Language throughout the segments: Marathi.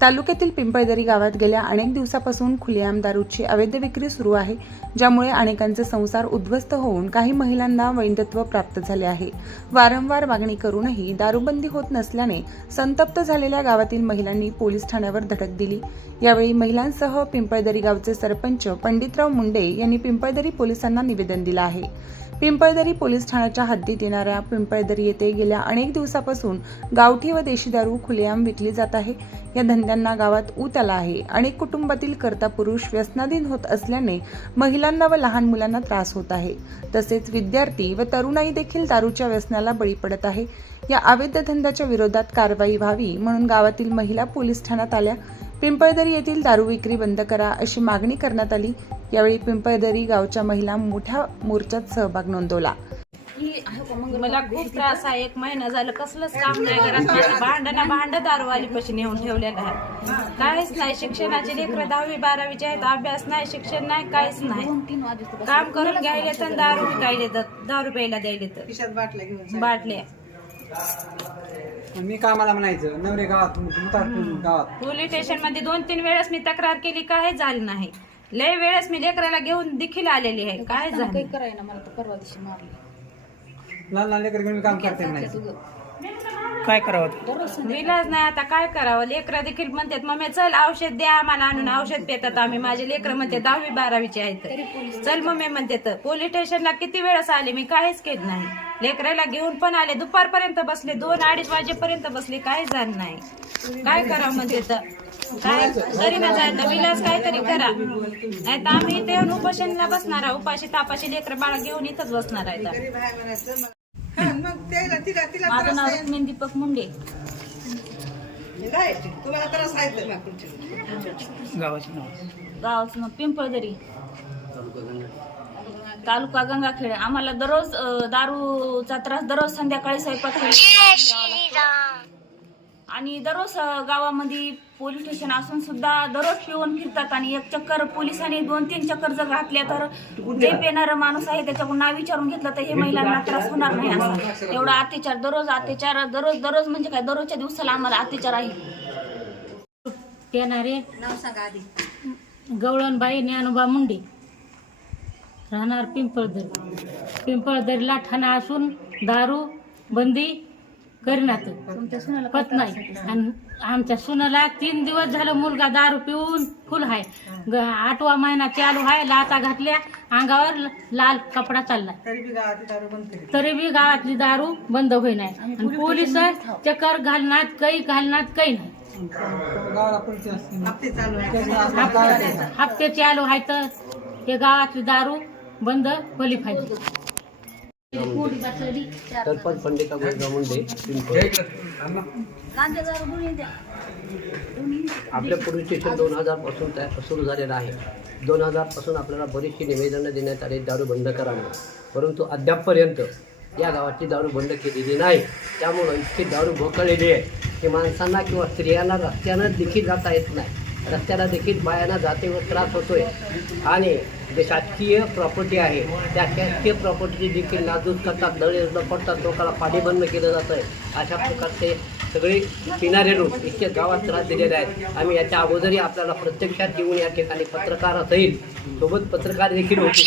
तालुक्यातील पिंपळदरी गावात गेल्या अनेक दिवसापासून खुलेआम दारूची अवैध विक्री सुरू आहे ज्यामुळे अनेकांचे संसार उद्ध्वस्त होऊन काही महिलांना वैधत्व प्राप्त झाले आहे. वारंवार मागणी करूनही दारूबंदी होत नसल्याने संतप्त झालेल्या गावातील महिलांनी पोलीस ठाण्यावर धडक दिली. यावेळी महिलांसह पिंपळदरी गावचे सरपंच पंडितराव मुंडे यांनी पिंपळदरी पोलिसांना निवेदन दिलं आहे. पिंपळदरी पोलीस ठाण्याच्या हद्दीत येणाऱ्या पिंपळदरी येथे गेल्या अनेक दिवसापासून गावठी व देशी दारू खुलेआम विकली जात आहे. या धंद्यांना गावात ऊत आला आहे. अनेक कुटुंबातील कर्ता पुरुष व्यसनाधीन होत असल्याने महिलांना व लहान मुलांना त्रास होत आहे. तसेच विद्यार्थी व तरुणाई देखील दारूच्या व्यसनाला बळी पडत आहे. या अवैध धंद्याच्या विरोधात कारवाई व्हावी म्हणून गावातील महिला पोलीस ठाण्यात आल्या. पिंपळदरी येथील दारू विक्री बंद करा अशी मागणी करण्यात आली. यावेळी पिंपळदरी गावच्या महिला मोठ्या मोर्चात सहभाग नोंदवला. मला खूप त्रास आहे. एक महिना झालं कसलंच काम नाही घरात. माझं भांड ना भांड दारूवाली पशी नेऊन ठेवलेलं आहे काहीच नाही. शिक्षणाचे लेकरं दहावी बारावीचे आहेत. अभ्यास नाही शिक्षण नाही काहीच नाही. काम करून घ्यायले तर दारू विकायले तर दारू प्यायला द्यायले तर बाटल्या बाटल्या. मी कामाला म्हणायचं. नवरे गावात मुतार गावात. पोलीस स्टेशनमध्ये दोन तीन वेळेस मी तक्रार केली. काय झालं नाही. लय वेळेस मी लेकराला घेऊन देखील आलेली आहे. काय झालं. करायला मला तर परवा दिवशी मारली. लहान लहान लेकर घेऊन मी काम करते नाही काय करावं विलाज नाही आता काय करावं? लेकरं देखील म्हणतात मम्मी चल औषध द्या आम्हाला आणून औषध पेतात आम्ही. माझे लेकरं म्हणते दहावी बारावीचे आहेत. चल मम्मी म्हणते तर पोलीस स्टेशनला किती वेळेस आले? मी काहीच केलं नाही. लेकराला घेऊन पण आले दुपारपर्यंत बसले दोन अडीच वाजेपर्यंत बसले काही झालं नाही. काय करावं म्हणते तर काय तरी ना जायचं विलास काहीतरी करा. नाही तर आम्ही इथे येऊन उपाशीला बसणार आहे उपाशी तापाशी लेकर बाळा घेऊन इथंच बसणार आहे मग मग त्याला तिला तिला माझं त्रास नाव आहे. दीपक मुंडे राहायची. तुम्हाला त्रास आहे तर मग. गावाचं नाव गावाचं नाव पिंपळदरी तालुका गंगाखेड आम्हाला दररोज अ, दारूचा त्रास दररोज संध्याकाळी स्वयंपाक आणि दररोज गावामध्ये पोलीस स्टेशन असून सुद्धा दररोज पिऊन फिरतात आणि एक चक्कर पोलिसांनी दोन तीन चक्कर जर घातल्या तर जे पेणारं माणूस आहे त्याच्याकडून नाव विचारून घेतलं तर हे महिलांना त्रास होणार नाही असा. एवढा अत्याचार दररोज अत्याचार दररोज दररोज म्हणजे काय? दररोजच्या दिवसाला आम्हाला अत्याचार आहे. येणारे नाव सांगा आधी. गवळणबाई ज्ञानोबा मुंडे. राहणार पिंपळदरी. पिंपळदरीला ठाणा असून दारू बंदी करीनात पत नाही. आणि आमच्या सुनाला तीन दिवस झालं मुलगा दारू पिऊन फुल आहे ग- आठवा महिना चालू आहे लाता घातल्या अंगावर ल- लाल कपडा चालला तरी बी गावात दारू बंद करी तरी बी गावातली दारू बंद होईनाय आणि पोलीस चक्कर घालणार काही घालणार काही नाही गावाला परिचय असते हप्ते चालू आहे. हप्ते हप्ते चालू आहे. तर हे गावातली दारू बंद होली पाहिजे. सरपंच पंडिता गोविंदराव मुंडे. आपल्या पोलीस स्टेशन दोन हजारपासून तयार सुरू झालेलं आहे. दोन हजारपासून आपल्याला बरीचशी निवेदनं देण्यात आली दारू बंद करावी. परंतु अद्यापपर्यंत या गावाची दारू बंद केलेली नाही. त्यामुळं इतकी दारू भोकळलेली आहे की माणसांना किंवा स्त्रियांना रस्त्यानं देखील जाता येत नाही. रस्त्याला देखील बायांना जातेवर त्रास होतोय. आणि जे शासकीय प्रॉपर्टी आहे त्या शासकीय प्रॉपर्टी देखील नाजूक करतात दळे पडतात लोकांना पाणी बंद केलं जातं आहे अशा प्रकारचे सगळे किनारे लोक इतके गावात त्रास दिलेले आहेत. आम्ही याच्या अगोदरही आपल्याला प्रत्यक्षात येऊन या ठिकाणी पत्रकार असेल सोबत पत्रकार देखील होते.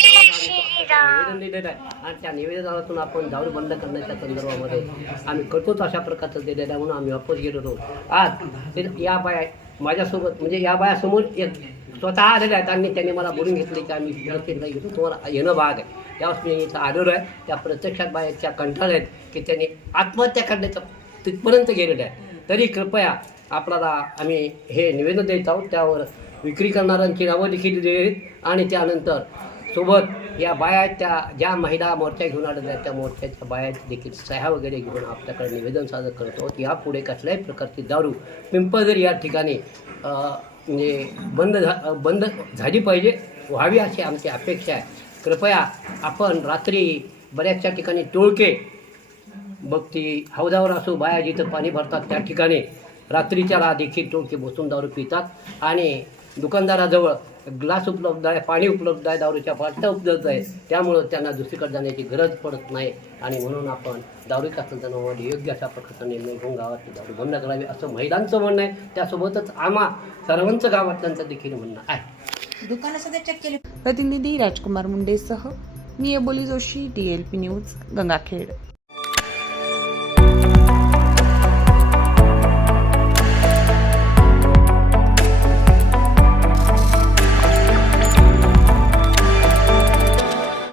आम्ही निवेदन दिलेलं आहे. आणि त्या निवेदनातून आपण दारू बंद करण्याच्या संदर्भामध्ये आम्ही करतोच अशा प्रकारचं दिलेलं आहे म्हणून आम्ही वापस गेलो होतो आज ते या बाया माझ्यासोबत म्हणजे या बायासमोर एक स्वतः आलेल्या आहेत आणि त्यांनी मला बोलून घेतले की आम्ही फिरतीला घेतो तुम्हाला येणं भाग आहे. त्यावेळेस मी इथं आलेलो आहे. त्या प्रत्यक्षात बायाच्या कंठाळ आहेत की त्यांनी आत्महत्या करण्याचं तिथपर्यंत गेलेलं आहे. तरी कृपया आपल्याला आम्ही हे निवेदन देत आहोत. त्यावर विक्री करणाऱ्यांची नावं दिली आहेत. आणि त्यानंतर सोबत या बाया त्या ज्या महिला मोर्चा घेऊन आलेल्या आहेत त्या मोर्चाच्या बायाची देखील सह्या वगैरे घेऊन आपल्याकडे निवेदन सादर करतो आहोत. यापुढे कसल्याही प्रकारची दारू पिंपळदर या ठिकाणी म्हणजे बंद झा बंद झाली पाहिजे व्हावी अशी आमची अपेक्षा आहे. कृपया आपण रात्री बऱ्याचशा ठिकाणी टोळके मग ती हौदावर असो बाया जिथं पाणी भरतात त्या ठिकाणी रात्रीच्याला देखील टोळके बसून दारू पितात. आणि दुकानदाराजवळ ग्लास उपलब्ध आहे पाणी उपलब्ध आहे दारूच्या बाटल्या उपलब्ध आहे त्यामुळं त्यांना दुसरीकडे जाण्याची गरज पडत नाही. आणि म्हणून आपण दारू कास्तजनामध्ये योग्य अशा प्रकारचा निर्णय घेऊन गावातली दारू बंद करावी असं महिलांचं म्हणणं आहे. त्यासोबतच आम्हा सर्वांचं गावातल्यांचं देखील म्हणणं आहे. दुकानं सध्या चेक केली. प्रतिनिधी राजकुमार मुंडेसह मी Aboli Joshi D L P news Gangakhed.